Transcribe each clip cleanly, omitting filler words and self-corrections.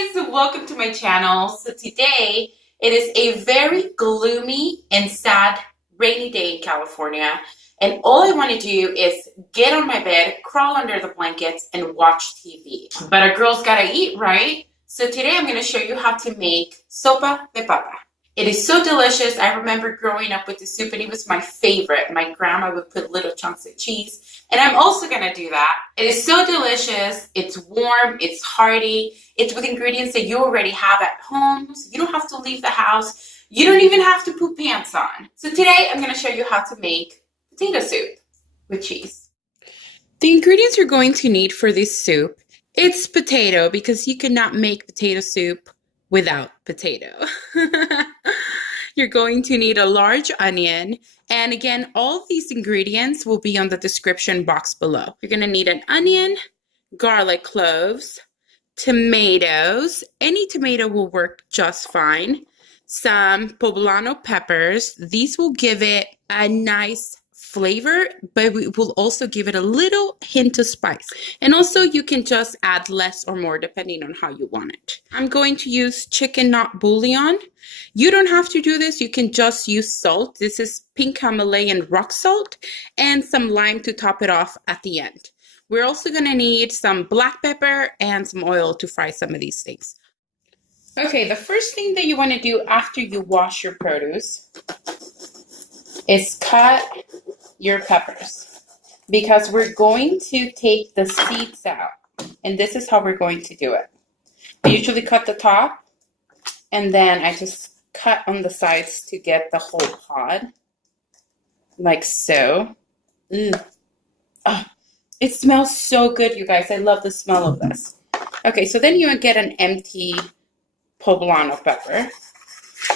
guys, welcome to my channel. So today it is a very gloomy and sad rainy day in California, and all I want to do is get on my bed, crawl under the blankets, and watch TV. But a girl's gotta eat, right? So today I'm going to show you how to make sopa de papa. It is so delicious. I remember growing up with the soup and it was my favorite. My grandma would put little chunks of cheese, and I'm also going to do that. It is so delicious. It's warm. It's hearty. It's with ingredients that you already have at home. So you don't have to leave the house. You don't even have to put pants on. So today I'm going to show you how to make potato soup with cheese. The ingredients you're going to need for this soup, it's potato, because you cannot make potato soup without potato. You're going to need a large onion. And again, all of these ingredients will be on the description box below. You're going to need an onion, garlic cloves, tomatoes. Any tomato will work just fine. Some Poblano Peppers. These will give it a nice flavor, but it will also give it a little hint of spice. And also you can just add less or more depending on how you want it. I'm going to use chicken, not bouillon. You don't have to do this. You can just use salt. This is pink Himalayan rock salt, and some lime to top it off at the end. We're also going to need some black pepper and some oil to fry some of these things. Okay, the first thing that you want to do after you wash your produce is cut your peppers, because we're going to take the seeds out, and this is how we're going to do it. I usually cut the top, and then I just cut on the sides to get the whole pod, like so. Oh, it smells so good, you guys. I love the smell of this. Okay, so then you get an empty Poblano pepper.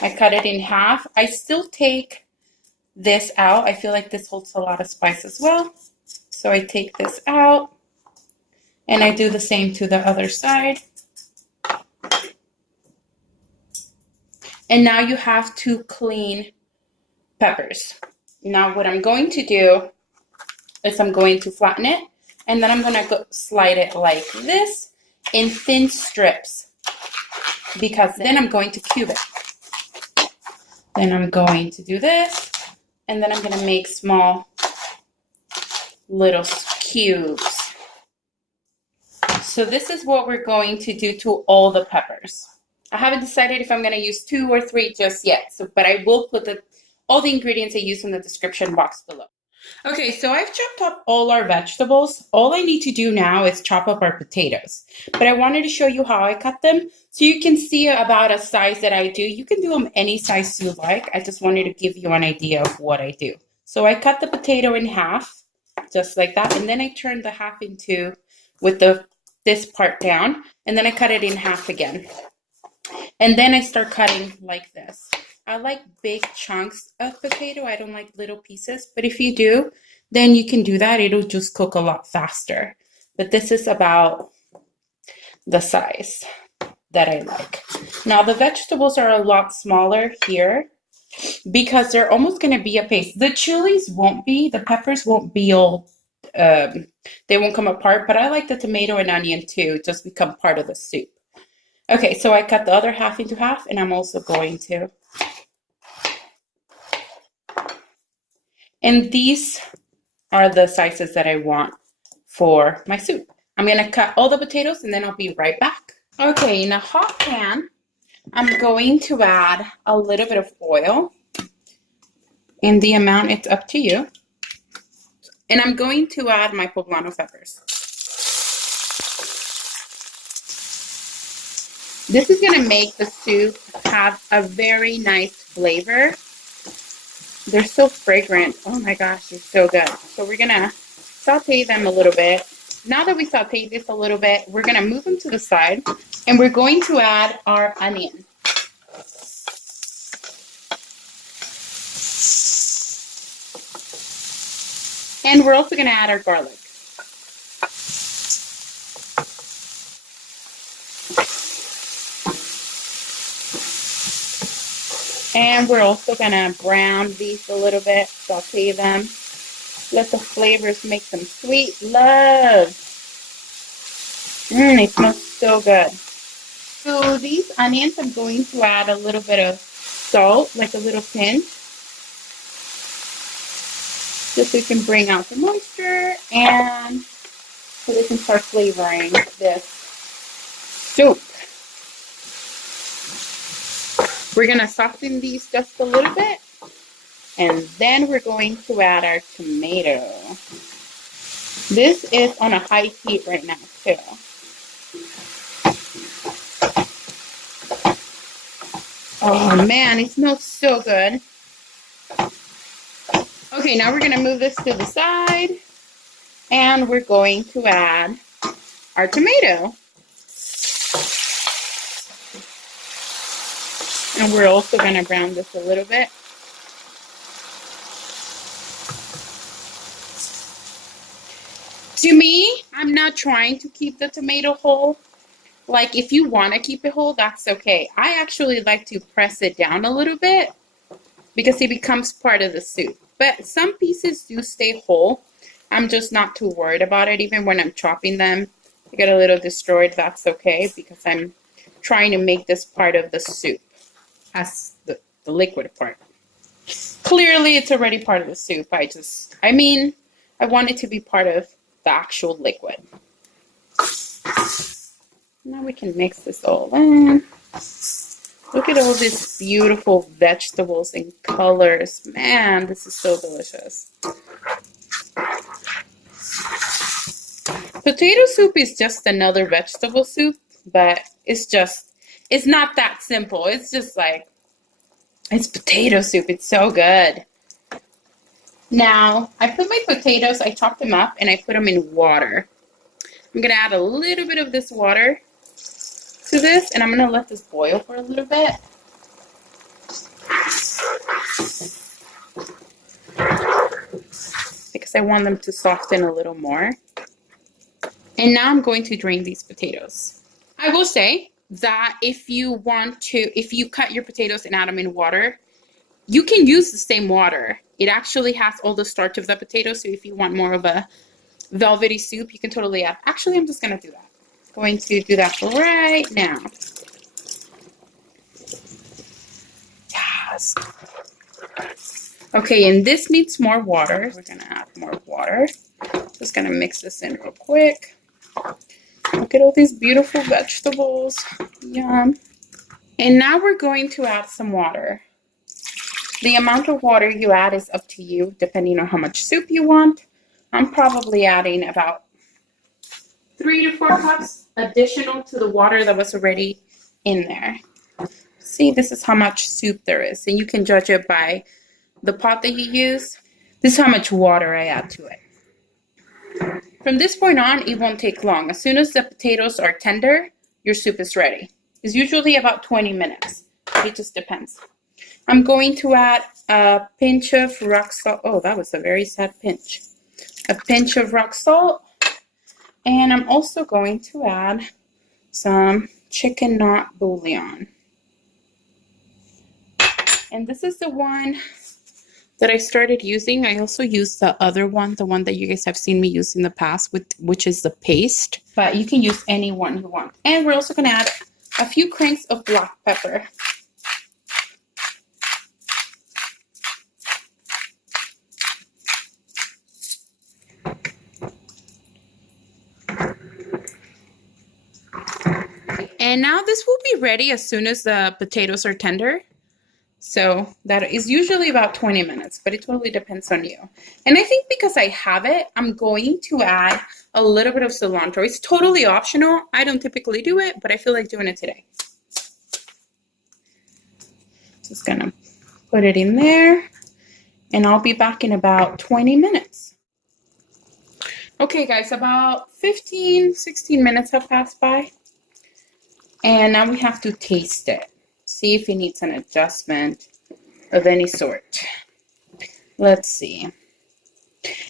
I cut it in half. I still take this out. I feel like this holds a lot of spice as well. So I take this out, and I do the same to the other side. And now you have two clean peppers. Now what I'm going to do is I'm going to flatten it, and then I'm going to slide it like this in thin strips, because then I'm going to cube it. Then I'm going to do this. And then I'm going to make small little cubes. So this is what we're going to do to all the peppers. I haven't decided if I'm going to use 2 or 3 just yet. But I will put all the ingredients I use in the description box below. Okay, so I've chopped up all our vegetables. All I need to do now is chop up our potatoes. But I wanted to show you how I cut them, so you can see about a size that I do. You can do them any size you like. I just wanted to give you an idea of what I do. So I cut the potato in half, just like that. And then I turn the half in two with this part down. And then I cut it in half again. And then I start cutting like this. I like big chunks of potato. I don't like little pieces. But if you do, then you can do that. It'll just cook a lot faster. But this is about the size that I like. Now the vegetables are a lot smaller here, because they're almost going to be a paste. The chilies won't be. The peppers won't be all, they won't come apart. But I like the tomato and onion too, just become part of the soup. Okay, so I cut the other half into half, and I'm also going to. And these are the sizes that I want for my soup. I'm going to cut all the potatoes, and then I'll be right back. Okay, in a hot pan, I'm going to add a little bit of oil. In the amount, it's up to you. And I'm going to add my Poblano peppers. This is going to make the soup have a very nice flavor. They're so fragrant. Oh my gosh, it's so good. So we're going to saute them a little bit. Now that we saute this a little bit, we're going to move them to the side, and we're going to add our onion. And we're also going to add our garlic. And we're also going to brown these a little bit, saute them. Let the flavors make them sweet. Love. It smells so good. To these onions, I'm going to add a little bit of salt, like a little pinch, just so we can bring out the moisture and so they can start flavoring this soup. We're going to soften these just a little bit, and then we're going to add our tomato. This is on a high heat right now, too. Oh man, it smells so good. Okay, now we're going to move this to the side, and we're going to add our tomato. And we're also going to brown this a little bit. To me, I'm not trying to keep the tomato whole. Like, if you want to keep it whole, that's okay. I actually like to press it down a little bit because it becomes part of the soup. But some pieces do stay whole. I'm just not too worried about it. Even when I'm chopping them, they get a little destroyed. That's okay because I'm trying to make this part of the soup as the liquid part. Clearly, it's already part of the soup. I want it to be part of the actual liquid. Now we can mix this all in. Look at all these beautiful vegetables and colors. Man, this is so delicious. Potato soup is just another vegetable soup, but it's not that simple. It's just like, it's potato soup. It's so good. Now, I put my potatoes, I chopped them up, and I put them in water. I'm going to add a little bit of this water to this, and I'm going to let this boil for a little bit. Because I want them to soften a little more. And now I'm going to drain these potatoes. I will say that if you cut your potatoes and add them in water, you can use the same water. It actually has all the starch of the potato, so if you want more of a velvety soup, you can totally add. Actually, I'm just going to do that. Going to do that right now. Yes. Okay, and this needs more water. We're going to add more water. Just going to mix this in real quick. Look at all these beautiful vegetables. Yum. And now we're going to add some water. The amount of water you add is up to you, depending on how much soup you want. I'm probably adding about 3 to 4 cups additional to the water that was already in there. See, this is how much soup there is. And you can judge it by the pot that you use. This is how much water I add to it. From this point on, it won't take long. As soon as the potatoes are tender, your soup is ready. It's usually about 20 minutes. It just depends. I'm going to add a pinch of rock salt. Oh, that was a very sad pinch. A pinch of rock salt. And I'm also going to add some chicken knot bouillon. And this is the one that I started using. I also used the other one, the one that you guys have seen me use in the past, which is the paste. But you can use any one you want. And we're also going to add a few cranks of black pepper. And now this will be ready as soon as the potatoes are tender. So that is usually about 20 minutes, but it totally depends on you. And I think because I have it, I'm going to add a little bit of cilantro. It's totally optional. I don't typically do it, but I feel like doing it today. Just gonna put it in there, and I'll be back in about 20 minutes. Okay, guys, about 16 minutes have passed by. And now we have to taste it. See if it needs an adjustment of any sort. Let's see.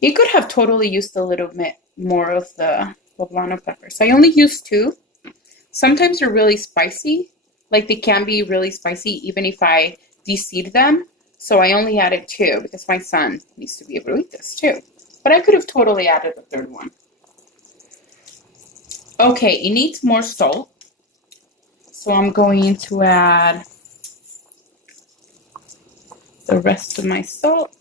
You could have totally used a little bit more of the Poblano peppers. I only used 2. Sometimes they're really spicy. Like, they can be really spicy even if I de-seed them. So I only added 2 because my son needs to be able to eat this too. But I could have totally added a 3rd one. Okay, it needs more salt. So I'm going to add the rest of my salt.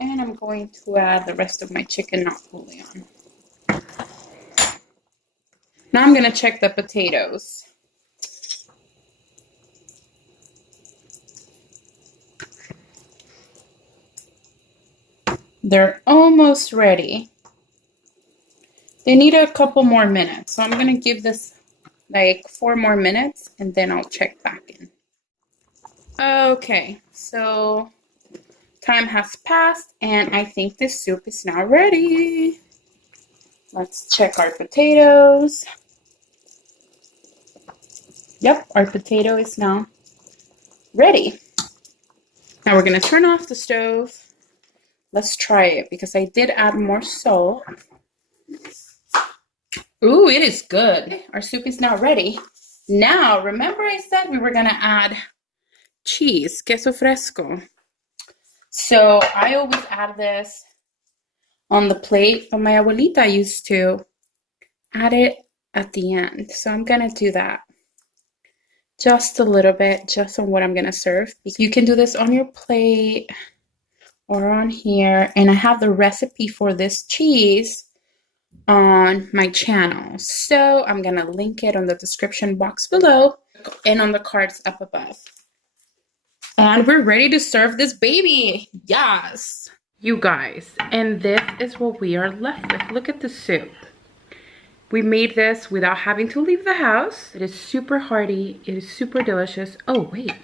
And I'm going to add the rest of my chicken, not bouillon. Now I'm going to check the potatoes. They're almost ready. They need a couple more minutes. So I'm going to give this like 4 more minutes and then I'll check back in. Okay, so time has passed and I think this soup is now ready. Let's check our potatoes. Yep, our potato is now ready. Now we're going to turn off the stove. Let's try it because I did add more salt. Ooh, it is good. Our soup is now ready. Now, remember I said we were going to add cheese, queso fresco. So I always add this on the plate, but my abuelita used to add it at the end. So I'm going to do that. Just a little bit, just on what I'm going to serve. You can do this on your plate or on here. And I have the recipe for this cheese on my channel. So I'm going to link it on the description box below and on the cards up above. And we're ready to serve this baby. Yes. You guys, and this is what we are left with. Look at the soup. We made this without having to leave the house. It is super hearty. It is super delicious. Oh, wait.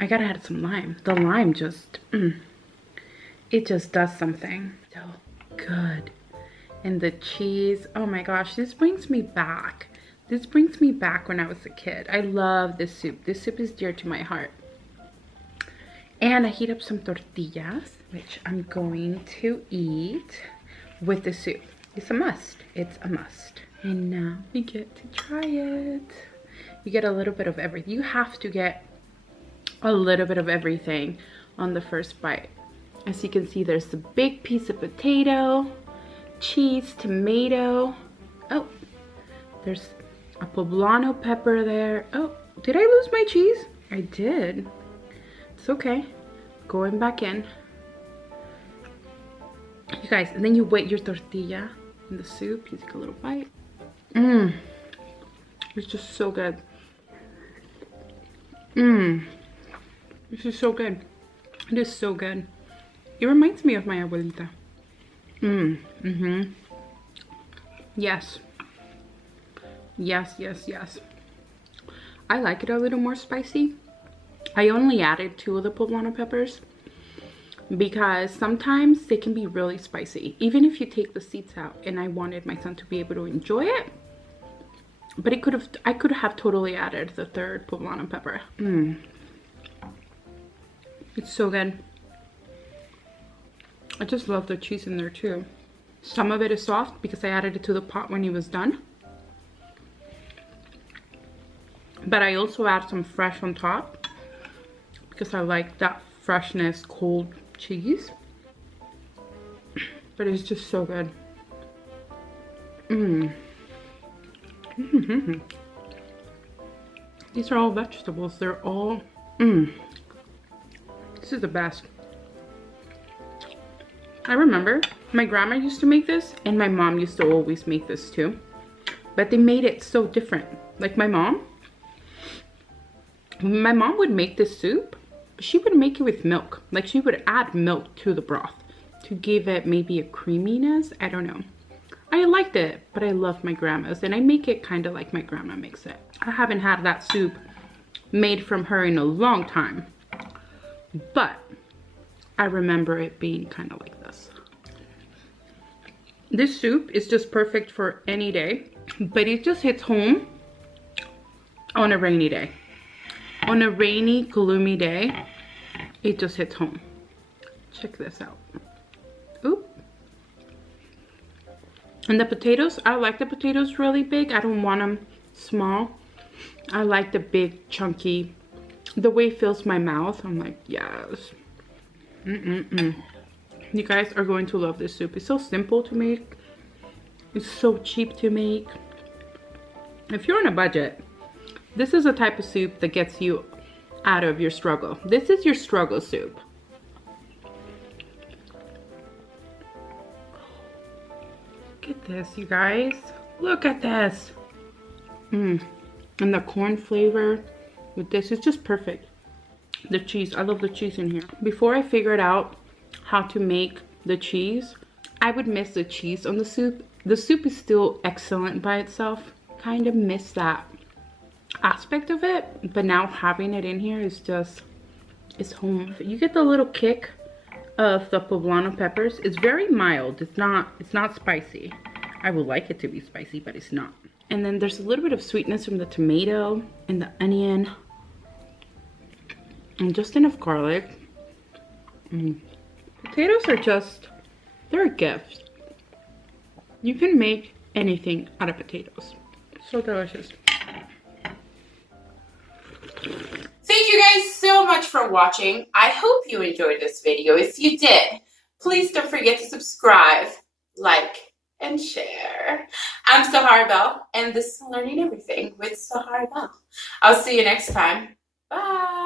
I gotta add some lime. The lime just, it just does something. So good. And the cheese. Oh my gosh, this brings me back. This brings me back when I was a kid. I love this soup. This soup is dear to my heart. And I heat up some tortillas, which I'm going to eat with the soup. It's a must. It's a must. And now we get to try it. You get a little bit of everything. You have to get a little bit of everything on the first bite. As you can see, there's a big piece of potato, cheese, tomato. Oh, there's a poblano pepper there. Oh, did I lose my cheese? I did. It's okay. Going back in. You guys, and then you wet your tortilla in the soup. You take a little bite. It's just so good. This is so good. It is so good. It reminds me of my abuelita. Yes. Yes, yes, yes. I like it a little more spicy. I only added 2 of the poblano peppers because sometimes they can be really spicy, even if you take the seeds out. And I wanted my son to be able to enjoy it, but I could have totally added the 3rd poblano pepper. It's so good. I just love the cheese in there too. Some of it is soft because I added it to the pot when it was done, but I also add some fresh on top because I like that freshness, cold cheese. But it's just so good. These are all vegetables. They're all This is the best. I remember my grandma used to make this and my mom used to always make this too, but they made it so different. Like my mom would make this soup, but she would make it with milk. Like she would add milk to the broth to give it maybe a creaminess. I don't know. I liked it, but I love my grandma's and I make it kind of like my grandma makes it. I haven't had that soup made from her in a long time, but I remember it being kind of like this. This soup is just perfect for any day, but it just hits home on a rainy day. On a rainy, gloomy day, it just hits home. Check this out. Oop. And the potatoes, I like the potatoes really big. I don't want them small. I like the big, chunky, the way it fills my mouth. I'm like, yes. You guys are going to love this soup. It's so simple to make. It's so cheap to make. If you're on a budget This is a type of soup that gets you out of your struggle. This is your struggle soup. Look at this, you guys. Look at this. And the corn flavor with this is just perfect. The cheese, I love the cheese in here. Before I figured out how to make the cheese, I would miss the cheese on the soup. The soup is still excellent by itself. Kind of miss that aspect of it, but now having it in here is just, it's home. You get the little kick of the Poblano peppers. It's very mild. It's not spicy. I would like it to be spicy, but it's not. And then there's a little bit of sweetness from the tomato and the onion and just enough garlic. Potatoes are just, they're a gift. You can make anything out of potatoes. So delicious. Thank you guys so much for watching. I hope you enjoyed this video. If you did, please don't forget to subscribe, like, and share. I'm SaharBelle, and this is Learning Everything with SaharBelle. I'll see you next time. Bye.